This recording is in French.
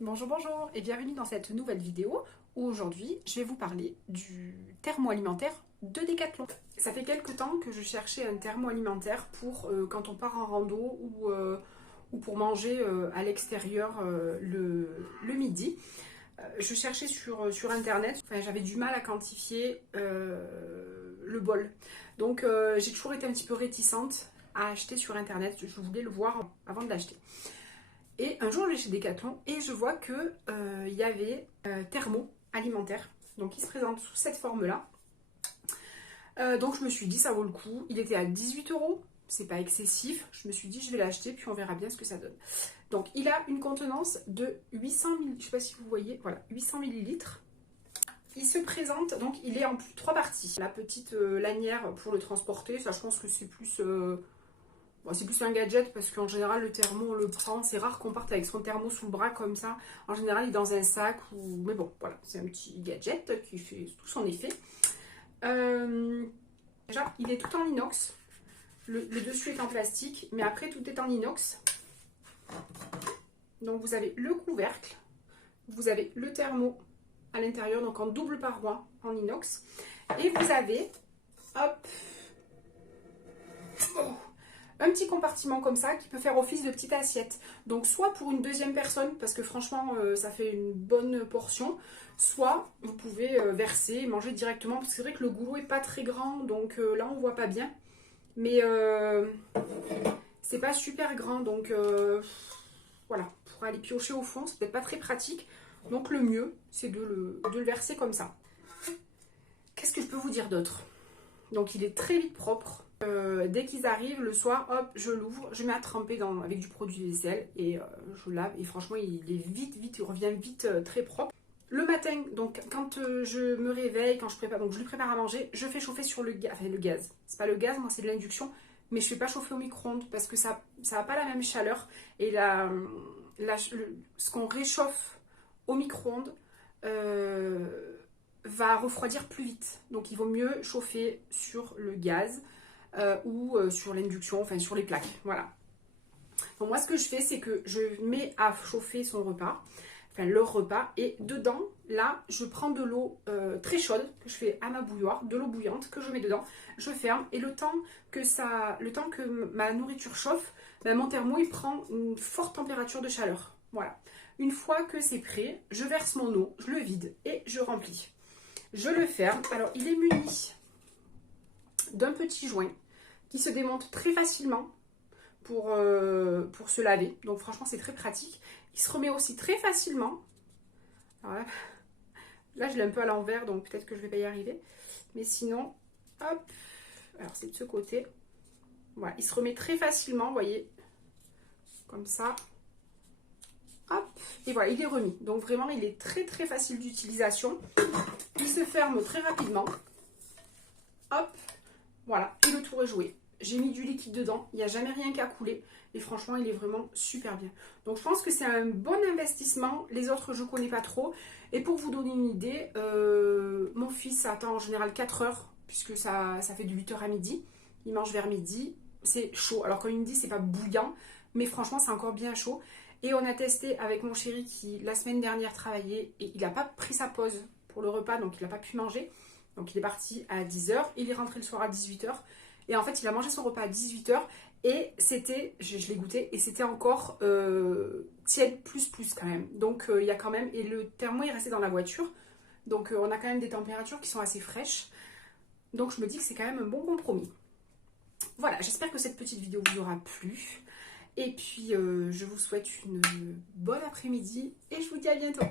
Bonjour, bonjour et bienvenue dans cette nouvelle vidéo où aujourd'hui je vais vous parler du thermo alimentaire de Decathlon. Ça fait quelques temps que je cherchais un thermo alimentaire pour quand on part en rando ou pour manger à l'extérieur le midi. Je cherchais sur internet, enfin, j'avais du mal à quantifier le bol. Donc j'ai toujours été un petit peu réticente à acheter sur internet, je voulais le voir avant de l'acheter. Et un jour, je vais chez Decathlon et je vois que il y avait thermo alimentaire. Donc, il se présente sous cette forme-là. Donc, je me suis dit, ça vaut le coup. Il était à 18 euros. C'est pas excessif. Je me suis dit, je vais l'acheter, puis on verra bien ce que ça donne. Donc, il a une contenance de 800 ml. Je sais pas si vous voyez. Voilà, 800 millilitres. Il se présente, donc il est en trois parties. La petite lanière pour le transporter, ça je pense que c'est plus... Bon, c'est plus un gadget parce qu'en général le thermo on le prend, c'est rare qu'on parte avec son thermo sous le bras comme ça. En général il est dans un sac ou... Mais bon voilà, c'est un petit gadget qui fait tout son effet. Déjà il est tout en inox, le dessus est en plastique, mais après tout est en inox. Donc vous avez le couvercle, vous avez le thermo à l'intérieur, donc en double paroi en inox. Et vous avez, hop, un petit compartiment comme ça qui peut faire office de petite assiette. Donc soit pour une deuxième personne, parce que franchement ça fait une bonne portion, soit vous pouvez verser et manger directement, parce que c'est vrai que le goulot est pas très grand, donc là on voit pas bien. Mais c'est pas super grand, donc voilà, pour aller piocher au fond, c'est peut-être pas très pratique. Donc le mieux, c'est de le verser comme ça. Qu'est-ce que je peux vous dire d'autre? Donc il est très vite propre. Dès qu'ils arrivent le soir, hop, je l'ouvre, je mets à tremper avec du produit vaisselle et je lave. Et franchement, il est vite, il revient vite très propre. Le matin, donc quand je me réveille, quand je prépare, donc je lui prépare à manger, je fais chauffer sur le gaz. Enfin, le gaz. C'est pas le gaz, moi c'est de l'induction, mais je fais pas chauffer au micro-ondes parce que ça n'a pas la même chaleur. Et ce qu'on réchauffe au micro-ondes va refroidir plus vite. Donc il vaut mieux chauffer sur le gaz ou sur l'induction, enfin sur les plaques. Voilà. Donc moi ce que je fais, c'est que je mets à chauffer son repas, enfin leur repas, et dedans, là, je prends de l'eau très chaude que je fais à ma bouilloire, de l'eau bouillante que je mets dedans, je ferme, et le temps que ma nourriture chauffe, ben, mon thermo il prend une forte température de chaleur. Voilà. Une fois que c'est prêt, je verse mon eau, je le vide et je remplis. Je le ferme. Alors, il est muni d'un petit joint qui se démonte très facilement pour se laver. Donc, franchement, c'est très pratique. Il se remet aussi très facilement. Alors là, je l'ai un peu à l'envers, donc peut-être que je ne vais pas y arriver. Mais sinon, hop. Alors, c'est de ce côté. Voilà, il se remet très facilement, vous voyez. Comme ça. Hop. Et voilà, il est remis. Donc, vraiment, il est très, très facile d'utilisation. Il se ferme très rapidement. Hop, voilà, et le tour est joué. J'ai mis du liquide dedans, il n'y a jamais rien qui a coulé. Et franchement, il est vraiment super bien. Donc je pense que c'est un bon investissement. Les autres, je ne connais pas trop. Et pour vous donner une idée, mon fils attend en général 4 heures, puisque ça fait de 8 h à midi. Il mange vers midi. C'est chaud. Alors comme il me dit, c'est pas bouillant, mais franchement, c'est encore bien chaud. Et on a testé avec mon chéri qui, la semaine dernière, travaillait et il n'a pas pris sa pause pour le repas, donc il n'a pas pu manger. Donc il est parti à 10 h, il est rentré le soir à 18 h. Et en fait, il a mangé son repas à 18 h. Et c'était, je l'ai goûté, et c'était encore tiède plus quand même. Donc il y a quand même, et le thermo est resté dans la voiture. Donc on a quand même des températures qui sont assez fraîches. Donc je me dis que c'est quand même un bon compromis. Voilà, j'espère que cette petite vidéo vous aura plu. Et puis je vous souhaite une bonne après-midi et je vous dis à bientôt.